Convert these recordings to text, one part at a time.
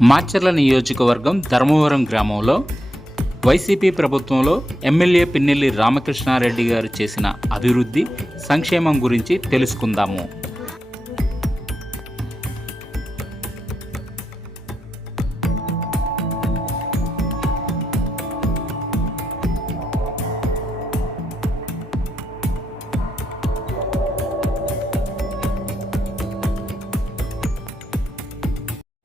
మాచర్ల నియోజకవర్గం ధర్మవరం గ్రామంలో వైసీపీ ప్రభుత్వంలో ఎమ్మెల్యే పిన్నెల్లి రామకృష్ణారెడ్డి గారు చేసిన అభివృద్ధి సంక్షేమం గురించి తెలుసుకుందాము.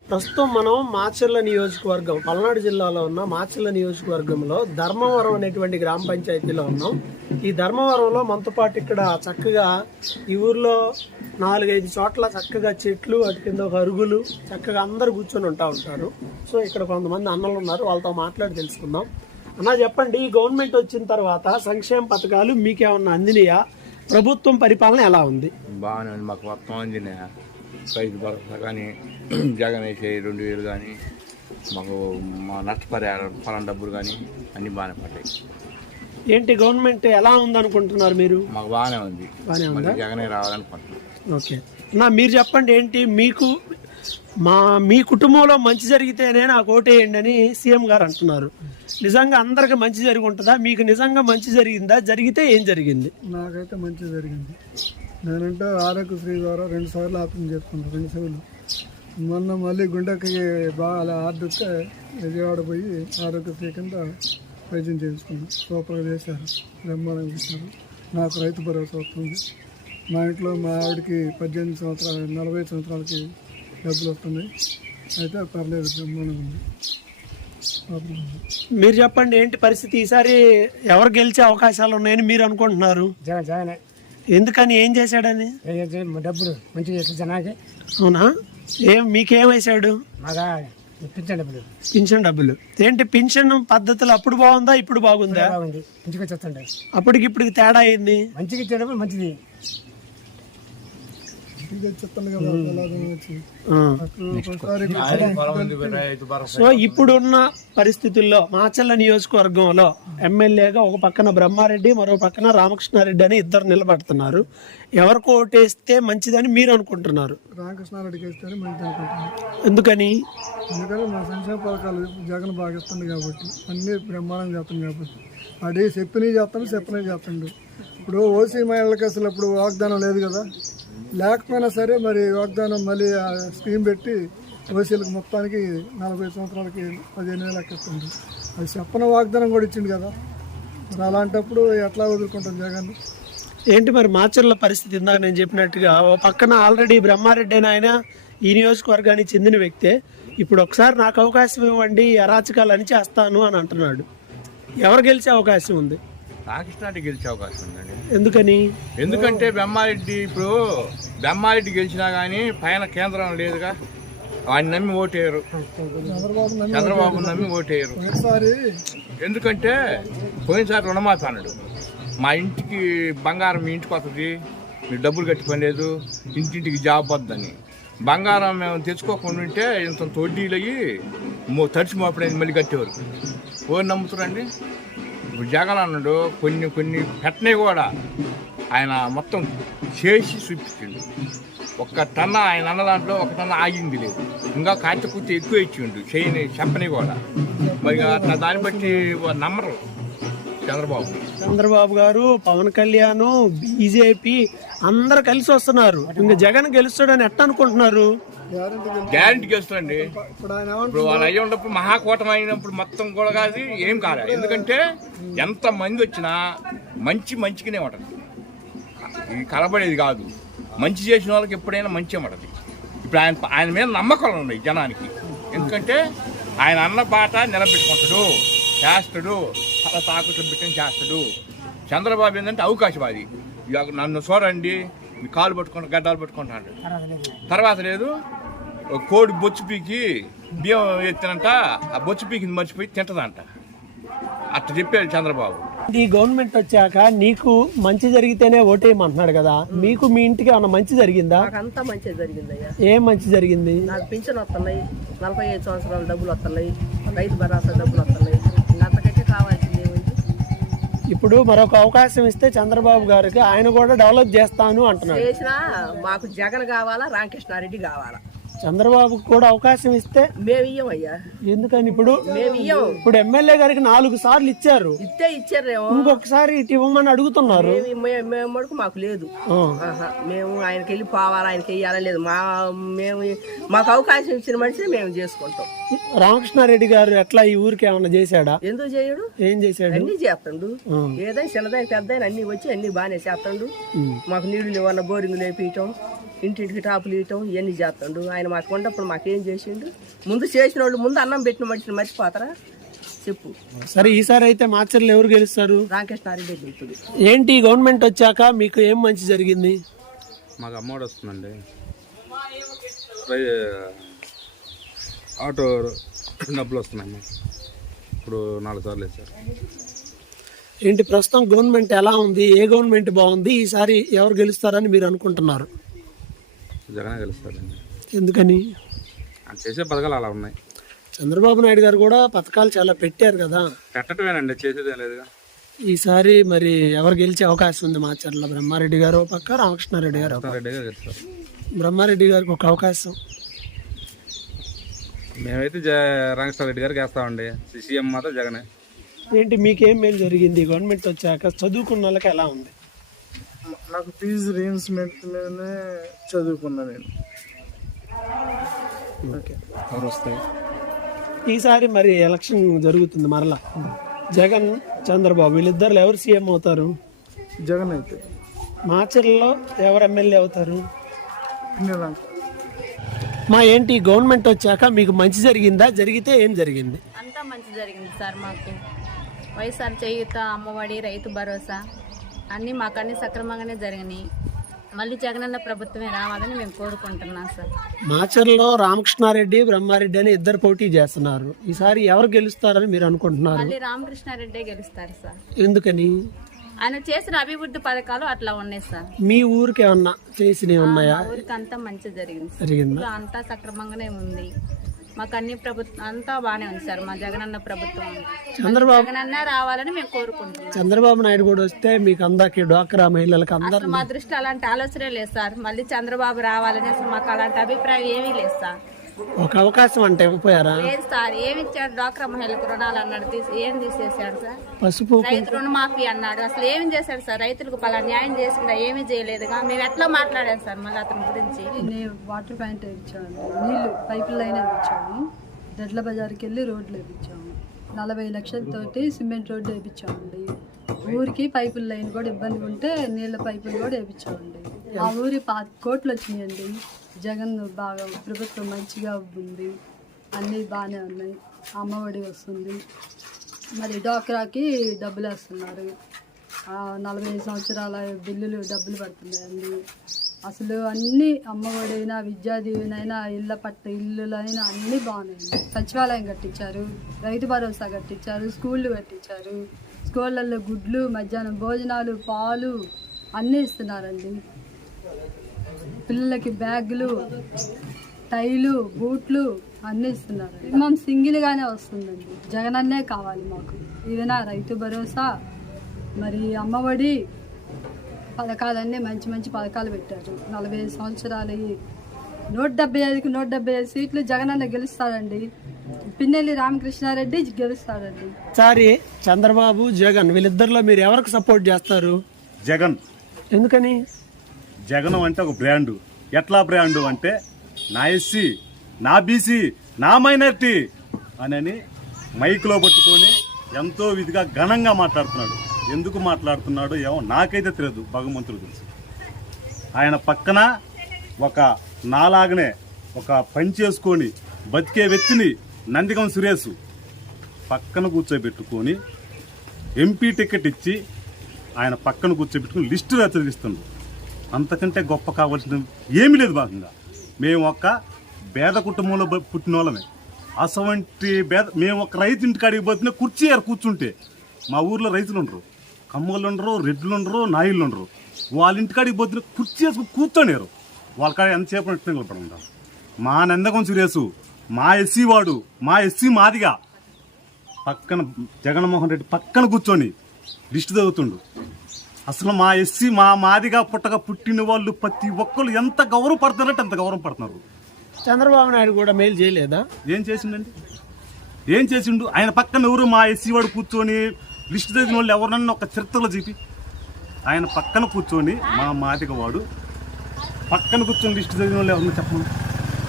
ప్రస్తుతం మనం మాచర్ల నియోజకవర్గం పల్నాడు జిల్లాలో ఉన్న మాచర్ల నియోజకవర్గంలో ధర్మవరం అనేటువంటి గ్రామ పంచాయతీలో ఉన్నాం. ఈ ధర్మవరంలో మనతోపాటు ఇక్కడ చక్కగా ఈ ఊర్లో నాలుగైదు చోట్ల చక్కగా చెట్లు వాటి కింద ఒక అరుగులు చక్కగా అందరు కూర్చొని ఉంటా ఉంటారు. సో ఇక్కడ కొంతమంది అన్నలు ఉన్నారు వాళ్ళతో మాట్లాడి తెలుసుకుందాం. అన్న చెప్పండి ఈ గవర్నమెంట్ వచ్చిన తర్వాత సంక్షేమ పథకాలు మీకేమన్నా అందినయా? ప్రభుత్వం పరిపాలన ఎలా ఉంది? బాగానే మాకు మొత్తం అందినాయి? రైతు భరోసా కానీ జగన్ వేసే రెండు వేలు కానీ మాకు మా నష్టపరిహారం పొలం డబ్బులు కానీ అన్నీ బాగానే పడ్డాయి. ఏంటి గవర్నమెంట్ ఎలా ఉందనుకుంటున్నారు మీరు? మాకు బాగానే ఉంది. బాగానే ఉందా? జగనే రావాలనుకుంటున్నాం. ఓకే. నా మీరు చెప్పండి ఏంటి మీకు మా మీ కుటుంబంలో మంచి జరిగితేనే నాకు ఓటేయండి అని సీఎం గారు అంటున్నారు. నిజంగా అందరికి మంచి జరిగి ఉంటుందా? మీకు నిజంగా మంచి జరిగిందా? జరిగితే ఏం జరిగింది? నాకైతే మంచి జరిగింది. నేనంటే ఆరోగ్యశ్రీ ద్వారా రెండు సార్లు ఆపరేషన్ చేసుకున్నాను రెండు సార్లు. మొన్న మళ్ళీ గుండెకి బాగా అలా విజయవాడ పోయి ఆరోగ్యశ్రీ కింద వైద్యం చేసుకున్నాను సూపర్గా చేశారు. బ్రహ్మాండంగా చేశారు. నాకు రైతు భరోసా వస్తుంది. మా ఇంట్లో మా ఆవిడకి పద్దెనిమిది సంవత్సరాలు నలభై సంవత్సరాలకి డబ్బులు వస్తున్నాయి. అయితే పర్లేదు బ్రహ్మాండంగా ఉంది. మీరు చెప్పండి ఏంటి పరిస్థితి? ఈసారి ఎవరు గెలిచే అవకాశాలు ఉన్నాయని మీరు అనుకుంటున్నారు? జగన్ ఎందుకని? ఏం చేశాడని? డబ్బులు మంచిగా చేసిన జనానికి. అవునా? ఏం మీకేం వేశాడు? బాగా ఇప్పించండి డబ్బులు. పింఛన్ డబ్బులు. ఏంటి పింఛన్ పద్ధతులు అప్పుడు బాగుందా ఇప్పుడు బాగుందా? అప్పటికి ఇప్పటికి తేడా అయింది మంచిగా ఇచ్చేటప్పుడు మంచిది ఇదే చెప్తాను కదా ఎలాగో వచ్చి ఆ. ఒకసారి రైతు భరోసా సో ఇప్పుడున్న పరిస్థితుల్లో మాచల్ల నియోజకవర్గంలో ఎమ్మెల్యేగా ఒక పక్కన బ్రహ్మారెడ్డి మరో పక్కన రామకృష్ణారెడ్డి అని ఇద్దరు నిలబడుతున్నారు. ఎవరికి ఓటేస్తే మంచిదని మీరు అనుకుంటున్నారు? రామకృష్ణారెడ్డికి వేస్తేనే మంచిది అనుకుంటున్నాను. ఎందుకని? ఎందుకంటే మా సంక్షేమ పథకాలు జగన్ బాగా ఇస్తుంది కాబట్టి అన్నీ బ్రహ్మాండంగా చేస్తుంది కాబట్టి. అడే చెప్పినవి చేస్తాను చెప్పినవి చేస్తుండు. ఇప్పుడు ఓసీ మహిళలకు అసలు ఇప్పుడు వాగ్దానం లేదు కదా. లేకపోయినా సరే మరి వాగ్దానం మళ్ళీ ఆ స్కీమ్ పెట్టి ఓసీలకు మొత్తానికి నలభై సంవత్సరాలకి పదిహేను వేలు ఎక్కిస్తుంది అది చెప్పని వాగ్దానం కూడా ఇచ్చింది కదా. మరి అలాంటప్పుడు ఎట్లా వదులుకుంటాం జగన్? ఏంటి మరి మాచర్ల పరిస్థితి? ఇందాక నేను చెప్పినట్టుగా ఓ పక్కన ఆల్రెడీ బ్రహ్మారెడ్డి అని ఆయన ఈ నియోజకవర్గానికి చెందిన వ్యక్తే. ఇప్పుడు ఒకసారి నాకు అవకాశం ఇవ్వండి అరాచకాలు అని చేస్తాను అని అంటున్నాడు. ఎవరు గెలిచే అవకాశం ఉంది? రామకృష్ణారెడ్డి గెలిచే అవకాశం ఉందండి. ఎందుకని? ఎందుకంటే బెమ్మారెడ్డి ఇప్పుడు బెమ్మారెడ్డి గెలిచినా కానీ పైన కేంద్రం లేదుగా. వాడిని నమ్మి ఓటేయరు. చంద్రబాబు నమ్మి చంద్రబాబు నమ్మి ఓటేయరు. ఎందుకంటే పోయినసారి రుణమాఫీ అన్నాడు. మా ఇంటికి బంగారం మీ ఇంటికి వస్తుంది మీరు డబ్బులు కట్టి పని లేదు ఇంటింటికి జాబ్ వద్దని. బంగారం మేము తెచ్చుకోకుండా ఉంటే ఇంత తొడ్డీలు అయ్యి మో తడిచి మోపడేది మళ్ళీ కట్టేవారు. ఓరు నమ్ముతారండి? జగన్ అన్నాడు కొన్ని కొన్ని పెట్టినవి కూడా ఆయన మొత్తం చేసి చూపించిండు ఒక్క టన్న ఆయన అన్న దాంట్లో ఒక టన్న ఆగింది లేదు. ఇంకా కాంతి కూర్చో ఎక్కువ ఇచ్చిండు చేయని చెప్పని కూడా. మరి దాన్ని బట్టి నమ్మరు చంద్రబాబు. చంద్రబాబు గారు పవన్ కళ్యాణ్ బీజేపీ అందరు కలిసి వస్తున్నారు. ఇంకా జగన్ గెలుస్తాడని ఎట్ట అనుకుంటున్నారు? గ్యారంటీ గెలుస్తాండి ఇప్పుడు వాళ్ళు అయ్యి ఉన్నప్పుడు మహాకూటమి అయినప్పుడు మొత్తం కూడా కాదు ఏం కాలే. ఎందుకంటే ఎంత మంది వచ్చినా మంచి మంచిగానే ఉంటుంది ఇది కలబడేది కాదు. మంచి చేసిన వాళ్ళకి ఎప్పుడైనా మంచి ఉంటుంది ఇప్పుడు ఆయన ఆయన మీద నమ్మకాలు ఉన్నాయి జనానికి. ఎందుకంటే ఆయన అన్న బాట నిలబెట్టుకుంటాడు. చేస్తాడు. అలా తాకట్లు పెట్టని చేస్తాడు. చంద్రబాబు ఏంటంటే అవకాశవాది. నన్ను చూడండి. కాలు పట్టుకుంటా గడ్డాలు పట్టుకుంటాడు తర్వాత లేదు. ఒక కోడి బొచ్చు పీకి బియ్యం ఎత్తినంట ఆ బొచ్చు పీకింది మర్చిపోయి తింటదంట. అట్లా చెప్పాడు చంద్రబాబు. ఈ గవర్నమెంట్ వచ్చాక నీకు మంచి జరిగితేనే ఓటేయమంటున్నాడు కదా. మీకు మీ ఇంటికి ఏమన్నా మంచి జరిగిందా? అంతా మంచిగా జరిగిందయ్యా. ఏం మంచి జరిగింది? నాకు పింఛన్ వస్తున్నాయి నలభై ఐదు సంవత్సరాల డబ్బులు వస్తున్నాయి రైతు భరోసా డబ్బులు వస్తున్నాయి ఇంకా అంతకంటే కావాల్సింది ఏముంది ఇప్పుడు మరొక అవకాశం ఇస్తే చంద్రబాబు గారికి ఆయన కూడా డెవలప్ చేస్తాను అంటున్నాడు. చేసినా మాకు జగన్ కావాలా రామకృష్ణారెడ్డి కావాలా? చంద్రబాబుకు కూడా అవకాశం ఇస్తే మేము ఇయ్యమయ్యా. ఎందుకని ఇప్పుడు? మేము ఇయ్యం ఇప్పుడు ఎమ్మెల్యే గారికి నాలుగు సార్లు ఇచ్చారు. ఇస్తే ఇచ్చారేమో. ఇంకొకసారి ఇటు ఇవ్వమని అడుగుతున్నారు. మేము మటుకు మాకు లేదు. మేము ఆయనకి వెళ్ళి పోవాలి ఆయనకి వెయ్యాలని లేదు. మా మేము మాకు అవకాశం ఇచ్చిన మనిషిని మేము చేసుకుంటాం. రామకృష్ణారెడ్డి గారు ఎట్లా ఈ ఊరికి ఏమన్నా చేశాడా? ఎందుకు చేయడు? ఏం చేశాడు? అన్ని చేస్తాడు. ఏదైనా చిన్నదాని పెద్దాయన అన్ని వచ్చి అన్ని బాగానే చేస్తాడు. మాకు నీళ్ళు ఇవ్వన్న బోరింగ్ లేపించటం. ఇంటింటికి టాపులు ఇవ్వటం ఇవన్నీ చేస్తాడు. ఆయన మాకు ఉన్నప్పుడు మాకేం చేసిండు? ముందు చేసిన వాళ్ళు ముందు అన్నం పెట్టిన మనిషిని మర్చిపోతారా? చెప్పు. సరే ఈసారి అయితే మాచర్లు ఎవరు గెలుస్తారు? రామకృష్ణారెడ్డి గెలుతుంది ఏంటి ఈ గవర్నమెంట్ వచ్చాక మీకు ఏం మంచి జరిగింది? మాకు అమ్మఒడి వస్తుందండి. ఆటో డబ్బులు వస్తున్నాయి. ఇప్పుడు నాలుగు సార్లు వేసారు ఏంటి ప్రస్తుతం గవర్నమెంట్ ఎలా ఉంది? ఏ గవర్నమెంట్ బాగుంది? ఈసారి ఎవరు గెలుస్తారని మీరు అనుకుంటున్నారు? జగనే గెలుస్తారండి ఎందుకని? ఆయన చేసే పథకాలు అలా ఉన్నాయి. చంద్రబాబు నాయుడు గారు కూడా పథకాలు చాలా పెట్టారు కదా. పెట్టటమేనండి చేసేదేం లేదుగా. ఈసారి మరి ఎవరు గెలిచే అవకాశం ఉంది మాచర్ల బ్రహ్మారెడ్డి గారు ఓ పక్క రామకృష్ణారెడ్డి గారు ఒక పక్క. రెడ్డిగా గెలుస్తారు. బ్రహ్మారెడ్డి గారికి ఒక అవకాశం. మేమైతే జ రామకృష్ణ రెడ్డి గారికి వేస్తామండి సీఎం మాత్రం జగనే. ఏంటి మీకేం మేలు జరిగింది? గవర్నమెంట్ వచ్చాక చదువుకున్న వాళ్ళకి ఎలా ఉంది? నాకు ఫీజు రీఇన్స్మెంట్ మీదనే చదువుకున్నా నేను. ఈసారి మరి ఎలక్షన్ జరుగుతుంది మరలా. జగన్ చంద్రబాబు వీళ్ళిద్దరు ఎవరు సీఎం అవుతారు? జగన్ అయితే. మాచర్లలో ఎవరు ఎమ్మెల్యే అవుతారు? మా ఏంటి గవర్నమెంట్ వచ్చాక మీకు మంచి జరిగిందా? జరిగితే ఏం జరిగింది? అంతా మంచి జరిగింది సార్ మాకు. వైఎస్ఆర్ చేయూత అమ్మఒడి రైతు భరోసా. అన్నీ మాకు అన్ని సక్రమంగానే జరిగినాయి. మళ్ళీ జగనన్న ప్రభుత్వమే రావాలని మేము కోరుకుంటున్నాం సార్. మాచర్లో రామకృష్ణారెడ్డి బ్రహ్మారెడ్డి అని ఇద్దరు పోటీ చేస్తున్నారు. ఈసారి ఎవరు గెలుస్తారని మీరు అనుకుంటున్నారు? మళ్ళీ రామకృష్ణారెడ్డే గెలుస్తారు సార్. ఎందుకని? ఆయన చేసిన అభివృద్ధి పథకాలు అట్లా ఉన్నాయి సార్. మీ ఊరికి ఏమన్నా చేసినవి ఉన్నాయా? ఊరికి అంతా మంచి జరిగింది అంతా సక్రమంగానే ఉంది. మాకు అన్ని ప్రభుత్వం అంతా బాగానే ఉంది సార్ మా జగనన్న ప్రభుత్వం. చంద్రబాబు జగనన్న రావాలని మేము కోరుకుంటున్నాం. చంద్రబాబు నాయుడు కూడా వస్తే మీకు అందరికి డ్వాక్రా మహిళలకు అందరు మా దృష్టిలో అలాంటి ఆలోచనే లేదు సార్. మళ్ళీ చంద్రబాబు రావాలని అసలు మాకు అలాంటి అభిప్రాయం ఏమీ లేదు సార్. ఒక అవకాశం అంటే ఇవ్వపోయారా లేదు సార్ ఏమి ఇచ్చాడు డ్వాక్రా మహిళలకు రుణాలు అన్నాడు తీసి ఏం తీసేశాడు సార్? పసుపు రైతు రుణమాఫీ అన్నాడు అసలు ఏమి చేశాడు సార్? రైతులకు పలా న్యాయం చేసిందా ఏమీ చేయలేదుగా. మేము ఎట్లా మాట్లాడాం సార్ మళ్ళీ అతని గురించి? నేను వాటర్ ప్యాంట్ వేయించాను నీళ్ళు పైపుల లైన్ వేయించాము దొడ్ల బజార్కి వెళ్ళి రోడ్లు వేయించాము నలభై లక్షలతోటి సిమెంట్ రోడ్డు వేయించామండి ఊరికి పైపుల లైన్ కూడా ఇబ్బంది ఉంటే నీళ్ళ పైపులు కూడా వేయించామండి ఆ ఊరి పా కోట్లు వచ్చినాయండి. జగన్ బాగా ప్రభుత్వం మంచిగా ఉంది. అన్నీ బాగానే ఉన్నాయి. అమ్మఒడి వస్తుంది. మరి డోక్రాకి డబ్బులు వేస్తున్నారు. నలభై ఐదు సంవత్సరాల బిల్లులు డబ్బులు పడుతున్నాయండి. అసలు అన్నీ అమ్మఒడైనా విద్యా దీవెనైనా ఇళ్ళ పట్ట ఇల్లులైనా అన్నీ బాగున్నాయండి సచివాలయం కట్టించారు. రైతు భరోసా కట్టించారు. స్కూళ్ళు కట్టించారు. స్కూళ్ళల్లో గుడ్లు మధ్యాహ్నం భోజనాలు పాలు అన్నీ ఇస్తున్నారండి. పిల్లలకి బ్యాగులు టైలు బూట్లు అన్నీ ఇస్తున్నారు. మినిమం సింగిల్గానే వస్తుందండి. జగనన్నే కావాలి మాకు. ఏదైనా రైతు భరోసా. మరి అమ్మఒడి పథకాలన్నీ మంచి మంచి పథకాలు పెట్టారు. నలభై ఐదు సంవత్సరాలు నూట డెబ్బై ఐదుకి నూట డెబ్బై ఐదు సీట్లు జగనన్న గెలుస్తాడండి. పిన్నెల్లి రామకృష్ణారెడ్డి గెలుస్తాడండి. సారి చంద్రబాబు జగన్ వీళ్ళిద్దరిలో మీరు ఎవరికి సపోర్ట్ చేస్తారు? జగన్. ఎందుకని? జగన్ అంటే ఒక బ్రాండు. ఎట్లా బ్రాండు అంటే నా ఎస్సీ నా బీసీ నా మైనారిటీ అని మైక్లో పట్టుకొని ఎంతో విధిగా ఘనంగా మాట్లాడుతున్నాడు. ఎందుకు మాట్లాడుతున్నాడో ఏమో నాకైతే తెలియదు భగవంతుడు తెలుసు ఆయన పక్కన ఒక నాలాగనే ఒక పని చేసుకొని బతికే వ్యక్తిని నందికం సురేష్ పక్కన కూర్చోబెట్టుకొని ఎంపీ టికెట్ ఇచ్చి ఆయన పక్కన కూర్చోబెట్టుకుని లిస్టు రచయిస్తుండ్రు అంతకంటే గొప్ప కావాల్సిన ఏమీ లేదు భాగంగా. మేము ఒక పేద కుటుంబంలో పుట్టిన వాళ్ళమే. అసవంటి పేద మేము ఒక రైతు ఇంటికాడికి పోతున్నా కుర్చీ కూర్చుంటే మా ఊర్లో రైతులు ఉండరు. కమ్మలు ఉండరు రెడ్లు ఉండరు నాయుళ్ళు ఉండరు. వాళ్ళ ఇంటికాడికి పోతున్న కుర్చీ వేసుకుని కూర్చోనేరు. వాళ్ళ కాడ ఎంతసేపు నెట్టు నిలబడి మా నందకం సురేసు మా ఎస్సీ వాడు మా ఎస్సీ మాదిగా పక్కన జగన్మోహన్ రెడ్డి పక్కన కూర్చొని లిస్టు చదువుతుండు. అసలు మా ఎస్సీ మా మాదిగా పుట్టగా పుట్టిన వాళ్ళు ప్రతి ఒక్కరు ఎంత గౌరవపడుతున్నారంటే అంత గౌరవం పడుతున్నారు చంద్రబాబు నాయుడు కూడా మేలు చేయలేదా? ఏం చేసిండండి? ఏం చేసిండు? ఆయన పక్కన ఎవరు మా ఎస్సీ వాడు కూర్చొని లిస్ట్ చదివిన వాళ్ళు ఎవరన్నా ఒక చరిత్రలో చూపి. ఆయన పక్కన కూర్చొని మా మాదిక వాడు పక్కన కూర్చొని లిస్ట్ చదివిన వాళ్ళు ఎవరన్నా చెప్పమని?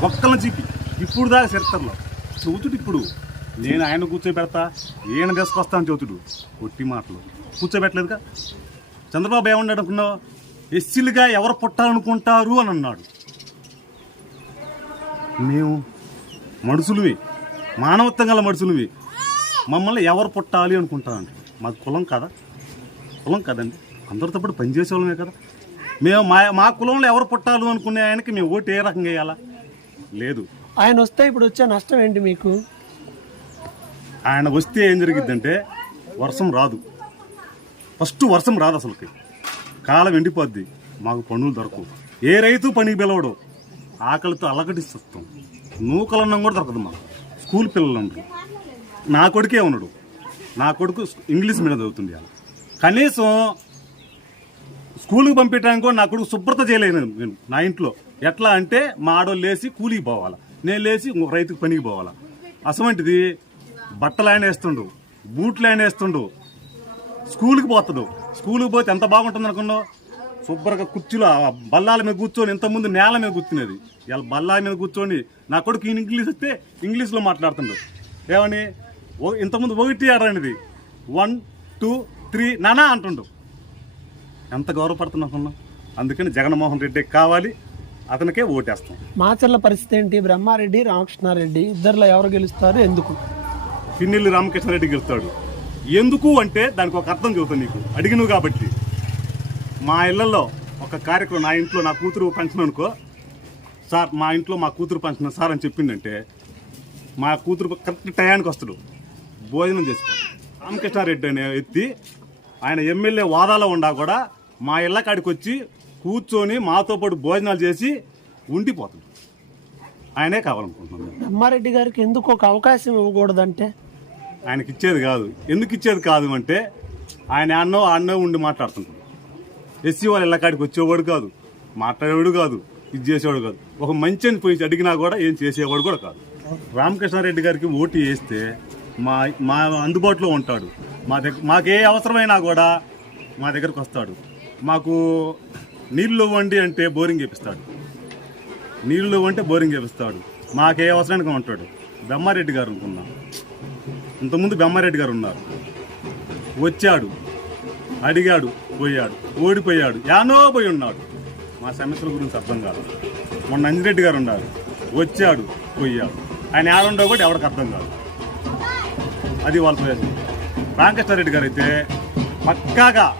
ఒక్కళ్ళని చూపి. ఇప్పుడు దాకా చరిత్రలో. చెబుతుడు ఇప్పుడు. నేను ఆయన కూర్చోబెడతా ఈయన తీసుకొస్తా అని చెబుతుడు కొట్టి మాటలు. కూర్చోబెట్టలేదుగా? చంద్రబాబు ఏమన్నాడు అనుకున్నావు ఎస్సీలుగా ఎవరు పుట్టాలనుకుంటారు అని అన్నాడు. మేము మనుషులవి మానవత్వం గల మనుషులవి. మమ్మల్ని ఎవరు పుట్టాలి అనుకుంటామండి మాకు కులం కదా? కులం కదండి. అందరితో పాటు పనిచేసే వాళ్ళమే కదా. మేము మా మా కులంలో ఎవరు పుట్టాలి అనుకునే ఆయనకి మేము ఓటు ఏ రకంగా వేయాలా? లేదు. ఆయన వస్తే ఇప్పుడు వచ్చే నష్టం ఏంటి మీకు? ఆయన వస్తే ఏం జరిగిద్దంటే వర్షం రాదు. ఫస్ట్ వర్షం రాదు అసలుకి. కాలం ఎండిపోద్ది. మాకు పనులు దొరకవు. ఏ రైతు పనికి పిలవడు? ఆకలితో అలకటిస్తాం నూకలన్నం కూడా దొరకదు మాకు. స్కూల్ పిల్లలు. ఉండరు నా కొడుకే ఉన్నాడు. నా కొడుకు ఇంగ్లీష్ మీడియం చదువుతుంది కనీసం స్కూల్కి పంపించడానికి కూడా నా కొడుకు శుభ్రత చేయలేను నేను నా ఇంట్లో. ఎట్లా అంటే మా ఆడోళ్ళు లేచి కూలికి పోవాలా. నేను లేచి రైతుకు పనికి పోవాలా. అసమంటిది బట్టలు ఆయన వేస్తుండు. బూట్లు ఆయన వేస్తుండు. స్కూల్కి పోతాడు స్కూల్కి పోతే ఎంత బాగుంటుంది అనుకున్నావు? శుభ్రంగా కుర్చీలో బల్లాల మీద కూర్చొని ఇంతకుముందు నేల మీద కూర్చునేది. ఇలా బల్లాల మీద కూర్చొని నా కొడుకు ఈయన ఇంగ్లీష్ వస్తే ఇంగ్లీష్లో మాట్లాడుతుండు ఏమని? ఇంతకుముందు ఒకటి ఆడనిది వన్ టూ త్రీ నానా అంటుండు. ఎంత గౌరవపడుతున్నా అనుకున్నా అందుకని జగన్మోహన్ రెడ్డి కావాలి అతనికే ఓటేస్తాం. మాచర్ల పరిస్థితి ఏంటి? బ్రహ్మారెడ్డి రామకృష్ణారెడ్డి ఇద్దరిలో ఎవరు గెలుస్తారు? ఎందుకు? పిన్నెల్లి రామకృష్ణారెడ్డి గెలుస్తాడు. ఎందుకు అంటే దానికి ఒక అర్థం చెబుతాను నీకు. అడిగినవు కాబట్టి. మా ఇళ్ళలో ఒక కార్యక్రమం నా ఇంట్లో నా కూతురు పెన్షన్ అనుకో. సార్ మా ఇంట్లో మా కూతురు పెన్షన్ సార్ అని చెప్పిందంటే మా కూతురు కరెక్ట్ టయానికి వస్తాడు. భోజనం చేసుకోడు రామకృష్ణారెడ్డి అనే వ్యక్తి ఆయన ఎమ్మెల్యే వాదాలో ఉండా కూడా మా ఇళ్ళ కాడికి వచ్చి కూర్చొని మాతో పాటు భోజనాలు చేసి ఉండిపోతాడు. ఆయనే కావాలనుకుంటున్నాను. అమ్మారెడ్డి గారికి ఎందుకు ఒక అవకాశం ఇవ్వకూడదంటే ఆయనకి ఇచ్చేది కాదు. ఎందుకు ఇచ్చేది కాదు అంటే ఆయన అన్నో అన్నో ఉండి మాట్లాడుతుంటాడు. ఎస్సీ వాళ్ళు ఎల్లకాడికి కాడికి వచ్చేవాడు కాదు. మాట్లాడేవాడు కాదు. ఇది చేసేవాడు కాదు. ఒక మంచి అని పోయి అడిగినా కూడా ఏం చేసేవాడు కూడా కాదు. రామకృష్ణారెడ్డి గారికి ఓటు వేస్తే మా మా అందుబాటులో ఉంటాడు. మా దగ్గర మాకే అవసరమైనా కూడా మా దగ్గరకు వస్తాడు. మాకు నీళ్ళు ఇవ్వండి అంటే బోరింగ్ చేపిస్తాడు నీళ్ళు ఇవ్వంటే బోరింగ్ చేపిస్తాడు మాకే అవసరానికి ఉంటాడు. బ్రహ్మారెడ్డి గారు అనుకున్నాం. ఇంతకుముందు బెమ్మారెడ్డి గారు ఉన్నారు. వచ్చాడు అడిగాడు పోయాడు ఓడిపోయాడు యానో పోయి ఉన్నాడు. మా సమస్యల గురించి అర్థం కాదు. మొన్న అంజిరెడ్డి గారు ఉన్నారు. వచ్చాడు పోయాడు. ఆయన ఆడుండో కూడా ఎవరికి అర్థం కాదు. అది వాళ్ళ ప్రయత్నం రామకృష్ణారెడ్డి గారు అయితే పక్కాగా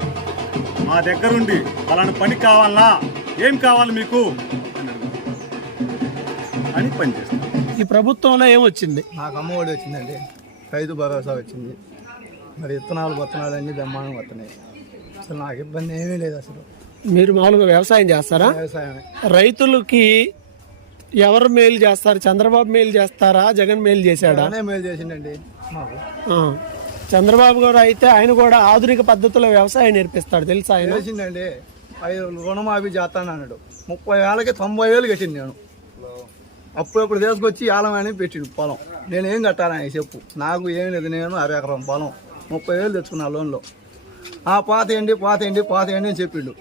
మా దగ్గరుండి అలాంటి పని కావాలనా? ఏం కావాలి మీకు? అని అడుగుతారు. అని పని చేస్తారు ఈ ప్రభుత్వంలో ఏమొచ్చింది నాకు అమ్మఒడి వచ్చిందండి. రైతు భరోసా వచ్చింది. మరి విత్తనాలు విత్తనాలు అన్నీ బ్రహ్మాండంగా వస్తున్నాయి అసలు నాకు ఇబ్బంది ఏమీ లేదు అసలు. మీరు మామూలుగా వ్యవసాయం చేస్తారా? వ్యవసాయమే. రైతులకి ఎవరు మేలు చేస్తారు? చంద్రబాబు మేలు చేస్తారా? జగన్ మేలు చేశాడా? బాగానే మేలు చేసిండండి. మాకు. ఆ. చంద్రబాబు గారు అయితే ఆయన కూడా ఆధునిక పద్ధతిలో వ్యవసాయం నేర్పిస్తాడు. తెలుసా ఆయన? చేసిండండి. ఐదు రుణమాఫీ చేస్తాను అన్నాడు ముప్పై వేలకి తొంభై వేలు కట్టింది నేను. అప్పుడప్పుడు తీసుకొచ్చి ఆలమని పెట్టిండు పొలం. నేను ఏం కట్టాలని చెప్పు. నాకు ఏం లేదు నేను అర ఎకరం పొలం. ముప్పై వేలు తెచ్చుకున్నా లోన్లో. ఆ పాత ఏంటి పాత ఏంటి పాత ఏంటి అని చెప్పిండు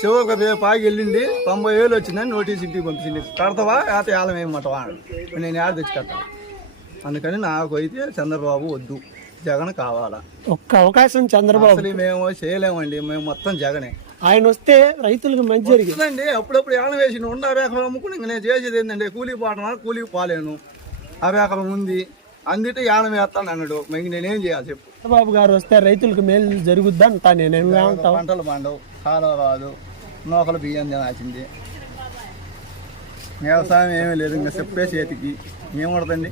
చివరికి రేపు పాకి వెళ్ళింది తొంభై వేలు వచ్చిందని నోటీస్ ఇంటికి పంపించింది. కడతావా? లేకపోతే ఆలం ఏమంటావా అన్నాడు నేను యాడ తెచ్చి కట్టాను అందుకని నాకు అయితే చంద్రబాబు వద్దు. జగన్ కావాలా. ఒక్క అవకాశం చంద్రబాబు. మేము చేయలేమండి. మేము మొత్తం జగనే. ఆయన వస్తే రైతులకు మంచి జరిగింది. అప్పుడప్పుడు ఏళ్ళ వేసి ఉండి అర ఎకరం అమ్ముకుని ఇంక నేను చేసేది ఏంటంటే కూలికి పోవటం కూలికి పోలేను. అర ఎకరం ఉంది అందుకే యానం వేస్తాను అన్నాడు. ఇంక నేనేం చేయాలి చెప్పు. చంద్రబాబు గారు వస్తే రైతులకు మేలు జరుగుద్ది అంటా నేను. ఏమంటావు పంటలు పండవు కాలువ రాదు. నూకలు బియ్యం తినాల్సింది. వ్యవసాయం ఏమీ లేదు ఇంకా చెప్పే చేతికి. ఏమవుతుందండి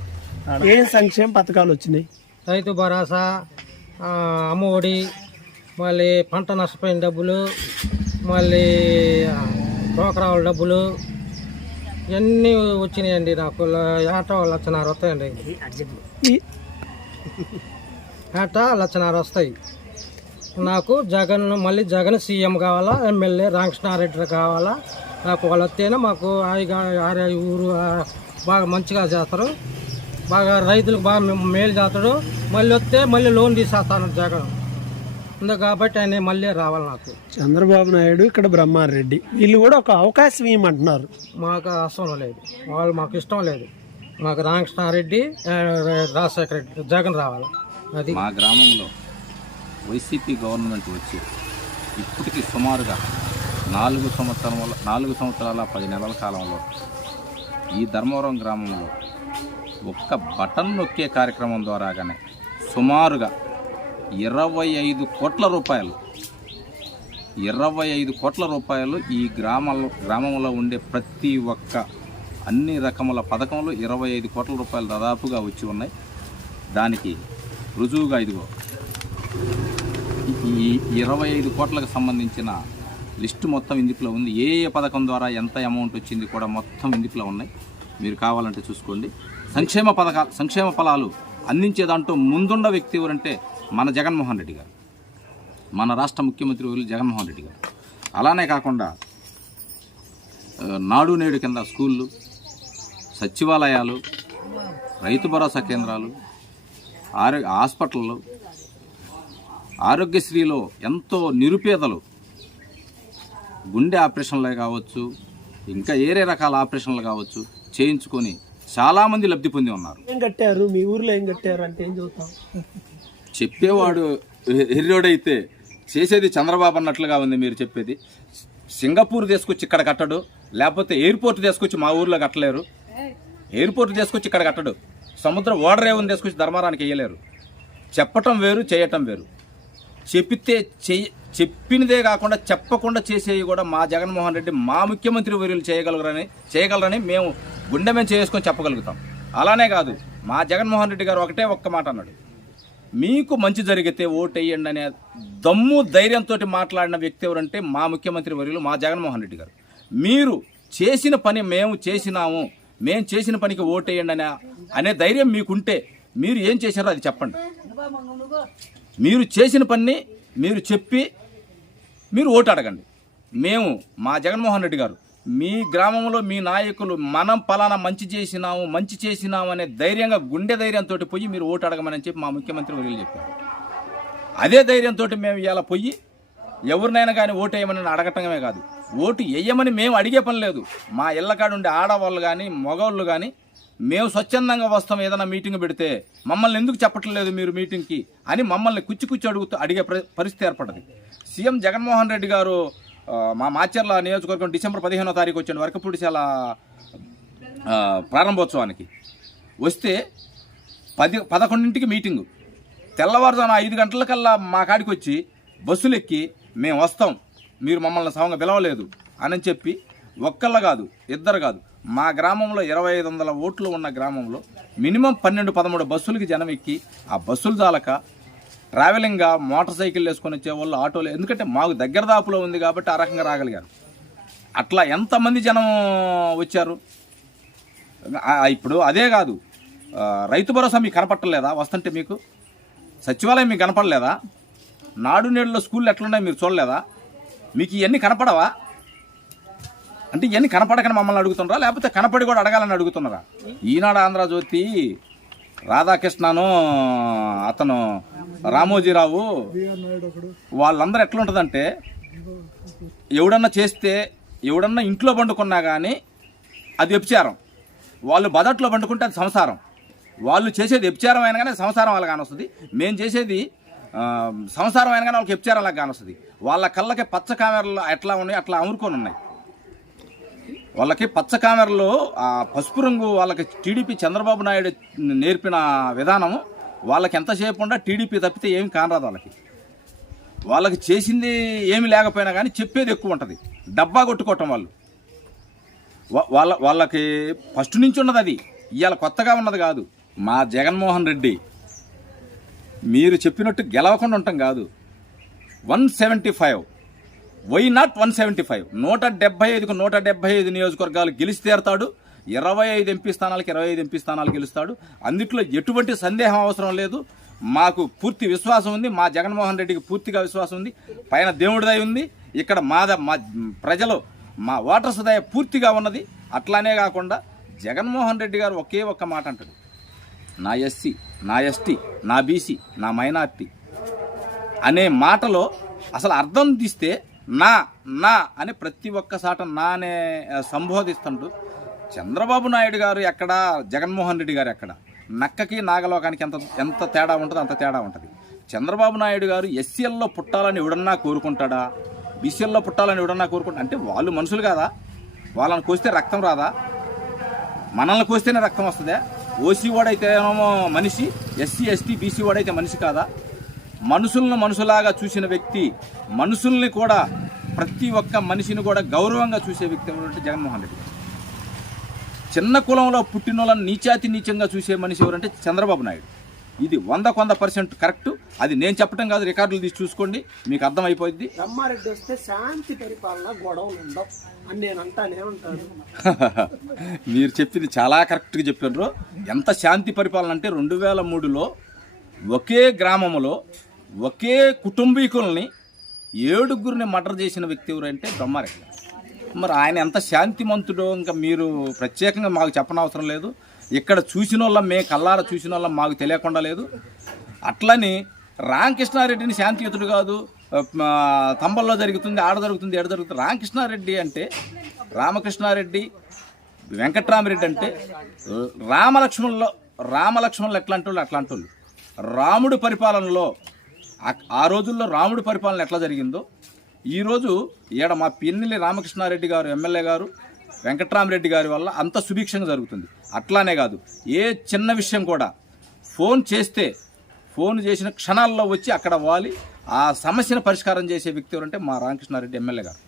ఏం సంక్షేమ పథకాలు వచ్చినాయి? రైతు భరోసా అమ్మఒడి మళ్ళీ పంట నష్టపోయిన డబ్బులు మళ్ళీ టోకరావుల డబ్బులు ఇవన్నీ వచ్చినాయండి నాకు. ఏటా లక్షన్నర వస్తాయండి ఏటా లక్షన్నర వస్తాయి. నాకు జగన్ మళ్ళీ జగన్ సీఎం కావాలా ఎమ్మెల్యే రామకృష్ణారెడ్డి కావాలా నాకు వాళ్ళు వస్తేనే మాకు హాయిగా ఆరే ఊరు బాగా మంచిగా చేస్తారు. బాగా రైతులకు బాగా మేలు చేస్తాడు. మళ్ళీ వస్తే మళ్ళీ లోన్ తీసేస్తాను జగన్. ఉంది కాబట్టి ఆయన మళ్ళీ రావాలి నాకు. చంద్రబాబు నాయుడు ఇక్కడ బ్రహ్మారెడ్డి. వీళ్ళు కూడా ఒక అవకాశం ఇవ్వమంటున్నారు. మాకు అసలు లేదు. వాళ్ళు మాకు ఇష్టం లేదు. మాకు రామకృష్ణారెడ్డి ఆ, రాజశేఖర రెడ్డి జగన్ రావాలి. అది మా గ్రామంలో వైసీపీ గవర్నమెంట్ వచ్చి ఇప్పటికి సుమారుగా నాలుగు సంవత్సరాల నాలుగు సంవత్సరాల పది నెలల కాలంలో ఈ ధర్మవరం గ్రామంలో ఒక్క బటన్ నొక్కే కార్యక్రమం ద్వారాగానే సుమారుగా ఇరవై ఐదు కోట్ల రూపాయలు. ఇరవై ఐదు కోట్ల రూపాయలు ఈ గ్రామంలో గ్రామంలో ఉండే ప్రతి ఒక్క అన్ని రకముల పథకంలో ఇరవై ఐదు కోట్ల రూపాయలు దాదాపుగా వచ్చి ఉన్నాయి. దానికి రుజువుగా ఇదిగో ఈ ఇరవై ఐదు కోట్లకు సంబంధించిన లిస్టు మొత్తం ఇందులో ఉంది. ఏ ఏ పథకం ద్వారా ఎంత అమౌంట్ వచ్చింది కూడా మొత్తం ఇందులో ఉన్నాయి. మీరు కావాలంటే చూసుకోండి. సంక్షేమ పథకాలు సంక్షేమ ఫలాలు అందించే దాంట్లో ముందున్న వ్యక్తి ఎవరంటే మన జగన్మోహన్ రెడ్డి గారు మన రాష్ట్ర ముఖ్యమంత్రి జగన్మోహన్ రెడ్డి గారు. అలానే కాకుండా నాడు నేడు కింద స్కూళ్ళు సచివాలయాలు రైతు భరోసా కేంద్రాలు ఆరోగ్య హాస్పిటళ్ళు ఆరోగ్యశ్రీలో ఎంతో నిరుపేదలు గుండె ఆపరేషన్లే కావచ్చు ఇంకా ఏరే రకాల ఆపరేషన్లు కావచ్చు చేయించుకొని చాలామంది లబ్ధి పొంది ఉన్నారు. ఏం కట్టారు? మీ ఊర్లో ఏం కట్టారు? అంటే ఏం చూస్తాం చెప్పేవాడు ఎర్రోడైతే చేసేది చంద్రబాబు అన్నట్లుగా ఉంది మీరు చెప్పేది. సింగపూర్ తీసుకొచ్చి ఇక్కడ కట్టడు లేకపోతే ఎయిర్పోర్ట్ తీసుకొచ్చి మా ఊర్లో కట్టలేరు. ఎయిర్పోర్ట్ తీసుకొచ్చి ఇక్కడ కట్టడు. సముద్ర ఓడరేవుని తీసుకొచ్చి ధర్మారానికి వేయలేరు. చెప్పటం వేరు చేయటం వేరు. చెప్పితే చెయ్యి చెప్పినదే కాకుండా చెప్పకుండా చేసేవి కూడా మా జగన్మోహన్ రెడ్డి మా ముఖ్యమంత్రి వర్యులు చేయగలరని చేయగలరని మేము గుండె మేము చేసుకొని చెప్పగలుగుతాం. అలానే కాదు మా జగన్మోహన్ రెడ్డి గారు ఒకటే ఒక్క మాట అన్నాడు. మీకు మంచి జరిగితే ఓటేయండి అనే దమ్ము ధైర్యంతో మాట్లాడిన వ్యక్తి ఎవరంటే మా ముఖ్యమంత్రి వర్యులు మా జగన్మోహన్ రెడ్డి గారు. మీరు చేసిన పని మేము చేసినాము మేము చేసిన పనికి ఓటేయండి అనే అనే ధైర్యం మీకుంటే మీరు ఏం చేశారో అది చెప్పండి. మీరు చేసిన పని మీరు చెప్పి మీరు ఓటు అడగండి. మేము మా జగన్మోహన్ రెడ్డి గారు మీ గ్రామంలో మీ నాయకులు మనం పలానా మంచి చేసినాము మంచి చేసినాము అనే ధైర్యంగా గుండె ధైర్యంతో పోయి మీరు ఓటు అడగమని చెప్పి మా ముఖ్యమంత్రి వర్యులు చెప్పారు. అదే ధైర్యంతో మేము ఇలా పోయి ఎవరినైనా కానీ ఓటు వేయమని అడగటమే కాదు. ఓటు వేయమని మేము అడిగే పని లేదు. మా ఇళ్ళకాడ ఉండే ఆడవాళ్ళు కానీ మగవాళ్ళు కానీ మేము స్వచ్ఛందంగా వస్తాం ఏదైనా మీటింగ్ పెడితే మమ్మల్ని ఎందుకు చెప్పట్లేదు మీరు మీటింగ్కి అని మమ్మల్ని కుచ్చి కుచ్చి అడుగుతూ అడిగే ప్ర- పరిస్థితి ఏర్పడదు సీఎం జగన్మోహన్ రెడ్డి గారు మా మాచర్ల నియోజకవర్గం డిసెంబర్ పదిహేనో తారీఖు వచ్చాడు వరకపూడిశాల ప్రారంభోత్సవానికి వస్తే పది పదకొండింటికి మీటింగు. తెల్లవారుజామున ఐదు గంటలకల్లా మా కాడికి వచ్చి బస్సులు ఎక్కి మేము వస్తాం. మీరు మమ్మల్ని సమంగా పిలవలేదు అని చెప్పి ఒక్కళ్ళ కాదు ఇద్దరు కాదు. మా గ్రామంలో ఇరవై ఐదు వందల ఓట్లు ఉన్న గ్రామంలో మినిమం పన్నెండు పదమూడు బస్సులకి జనం ఎక్కి ఆ బస్సులు చాలక ట్రావెలింగ్గా మోటార్ సైకిల్ వేసుకొని వచ్చే వాళ్ళు ఆటోలు ఎందుకంటే మాకు దగ్గర దాపులో ఉంది కాబట్టి ఆ రకంగా రాగలిగారు. అట్లా ఎంతమంది జనం వచ్చారు? ఇప్పుడు అదే కాదు. రైతు భరోసా మీకు కనపట్టలేదా? వస్తుంటే మీకు? సచివాలయం మీకు కనపడలేదా? నాడు నేడులో స్కూళ్ళు ఎట్లున్నాయి మీరు చూడలేదా? మీకు ఇవన్నీ కనపడవా? అంటే ఇవన్నీ కనపడకని మమ్మల్ని అడుగుతున్నారా? లేకపోతే కనపడి కూడా అడగాలని అడుగుతున్నారా? ఈనాడు ఆంధ్రజ్యోతి రాధాకృష్ణను అతను రామోజీరావు వాళ్ళందరూ ఎట్లుంటుందంటే ఎవడన్నా చేస్తే ఎవడన్నా ఇంట్లో పండుకున్నా కానీ అది వ్యభిచారం. వాళ్ళు బదట్లో పండుకుంటే అది సంసారం. వాళ్ళు చేసేది వ్యభిచారం అయినా కానీ సంసారం వాళ్ళకి కానొస్తుంది. మేము చేసేది సంసారం అయినా కానీ వాళ్ళకి వ్యభిచారం లాగా కానొస్తుంది. వాళ్ళ కళ్ళకి పచ్చ కామెరలు ఎట్లా ఉన్నాయి అట్లా అమురుకొని ఉన్నాయి. వాళ్ళకి పచ్చ కామెరలు ఆ పసుపు రంగు వాళ్ళకి టీడీపీ చంద్రబాబు నాయుడు నేర్పిన విధానం వాళ్ళకి ఎంతసేపు ఉండా టీడీపీ తప్పితే ఏమి కానరాదు వాళ్ళకి. వాళ్ళకి చేసింది ఏమి లేకపోయినా కానీ చెప్పేది ఎక్కువ ఉంటుంది. డబ్బా కొట్టుకోవటం వాళ్ళు. వాళ్ళ వాళ్ళకి ఫస్ట్ నుంచి ఉన్నది అది. ఇవాళ కొత్తగా ఉన్నది కాదు. మా జగన్మోహన్ రెడ్డి మీరు చెప్పినట్టు గెలవకుండా ఉంటాం కాదు. One seventy five. Why not one seventy five నూట డెబ్బై ఐదుకు నూట డెబ్బై ఐదు నియోజకవర్గాలు గెలిచి తీరతాడు. ఇరవై ఐదు ఎంపీ స్థానాలకు ఇరవై ఐదు ఎంపీ స్థానాలు గెలుస్తాడు. అందుట్లో ఎటువంటి సందేహం అవసరం లేదు. మాకు పూర్తి విశ్వాసం ఉంది. మా జగన్మోహన్ రెడ్డికి పూర్తిగా విశ్వాసం ఉంది. పైన దేవుడి దయ ఉంది. ఇక్కడ మాద మా ప్రజలు మా ఓటర్స్ దయ పూర్తిగా ఉన్నది. అట్లానే కాకుండా జగన్మోహన్ రెడ్డి గారు ఒకే ఒక్క మాట అంటాడు. నా ఎస్సీ నా ఎస్టీ నా బీసీ నా మైనార్టీ అనే మాటలో అసలు అర్థం తీస్తే నా నా అని ప్రతి ఒక్కసాట నా అనే సంబోధిస్తుంటూ చంద్రబాబు నాయుడు గారు ఎక్కడ? జగన్మోహన్ రెడ్డి గారు ఎక్కడ? నక్కకి నాగలోకానికి ఎంత ఎంత తేడా ఉంటుందో అంత తేడా ఉంటుంది. చంద్రబాబు నాయుడు గారు ఎస్సీఎల్లో పుట్టాలని ఎవడన్నా కోరుకుంటాడా? బీసీఎల్లో పుట్టాలని ఎవడన్నా కోరుకుంటా? అంటే వాళ్ళు మనుషులు కాదా? వాళ్ళని కోస్తే రక్తం రాదా? మనల్ని కోస్తేనే రక్తం వస్తుందా? ఓసీ వాడైతేనేమో మనిషి ఎస్సీ ఎస్టీ బీసీ వాడైతే మనిషి కాదా? మనుషులను మనుషులాగా చూసిన వ్యక్తి మనుషుల్ని కూడా ప్రతి ఒక్క మనిషిని కూడా గౌరవంగా చూసే వ్యక్తి ఎవరంటే జగన్మోహన్ రెడ్డి చిన్న కులంలో పుట్టిన వాళ్ళని నీచాతి నీచంగా చూసే మనిషి ఎవరంటే చంద్రబాబు నాయుడు. ఇది వంద కొంద పర్సెంట్ కరెక్ట్. అది నేను చెప్పడం కాదు రికార్డులు తీసి చూసుకోండి మీకు అర్థమైపోయింది బ్రహ్మారెడ్డి వస్తే శాంతి పరిపాలన గొడవలు ఉండవు అని నేను అంటానే ఉంటాను. మీరు చెప్పింది చాలా కరెక్ట్గా చెప్పారు ఎంత శాంతి పరిపాలన అంటే రెండు వేల మూడులో ఒకే గ్రామంలో ఒకే కుటుంబీకుల్ని ఏడుగురిని మర్డర్ చేసిన వ్యక్తి ఎవరంటే బ్రహ్మారెడ్డి మరి ఆయన ఎంత శాంతిమంతుడో ఇంకా మీరు ప్రత్యేకంగా మాకు చెప్పనవసరం లేదు. ఇక్కడ చూసిన వాళ్ళం మేము కల్లార చూసిన వాళ్ళం మాకు తెలియకుండా లేదు. అట్లని రామకృష్ణారెడ్డిని శాంతియుతుడు కాదు తంబల్లో జరుగుతుంది ఆడ జరుగుతుంది ఎడ జరుగుతుంది. రామకృష్ణారెడ్డి అంటే రామకృష్ణారెడ్డి వెంకట్రామరెడ్డి అంటే రామలక్ష్మణుల్లో రామలక్ష్మణులు ఎట్లాంటి వాళ్ళు అట్లాంటి వాళ్ళు రాముడు పరిపాలనలో ఆ- రోజుల్లో రాముడి పరిపాలన ఎట్లా జరిగిందో ఈరోజు ఈడ మా పిన్నెల్లి రామకృష్ణారెడ్డి గారు ఎమ్మెల్యే గారు వెంకట్రామరెడ్డి గారి వల్ల అంత సుభిక్షంగా జరుగుతుంది. అట్లానే కాదు ఏ చిన్న విషయం కూడా ఫోన్ చేస్తే ఫోన్ చేసిన క్షణాల్లో వచ్చి అక్కడ వాలి ఆ సమస్యను పరిష్కారం చేసే వ్యక్తి ఎవరంటే మా రామకృష్ణారెడ్డి ఎమ్మెల్యే గారు.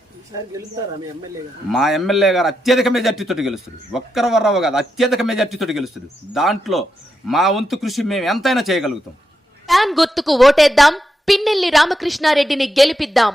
మీ ఎమ్మెల్యే గారు? అత్యధిక మెజార్టీతో గెలుస్తుంది ఒక్కర కాదు అత్యధిక మెజార్టీతో గెలుస్తుంది దాంట్లో మా వంతు కృషి మేము ఎంతైనా చేయగలుగుతాం. ఫ్యాన్ గుర్తుకు ఓటేద్దాం. పిన్నెల్లి రామకృష్ణారెడ్డిని గెలిపిద్దాం.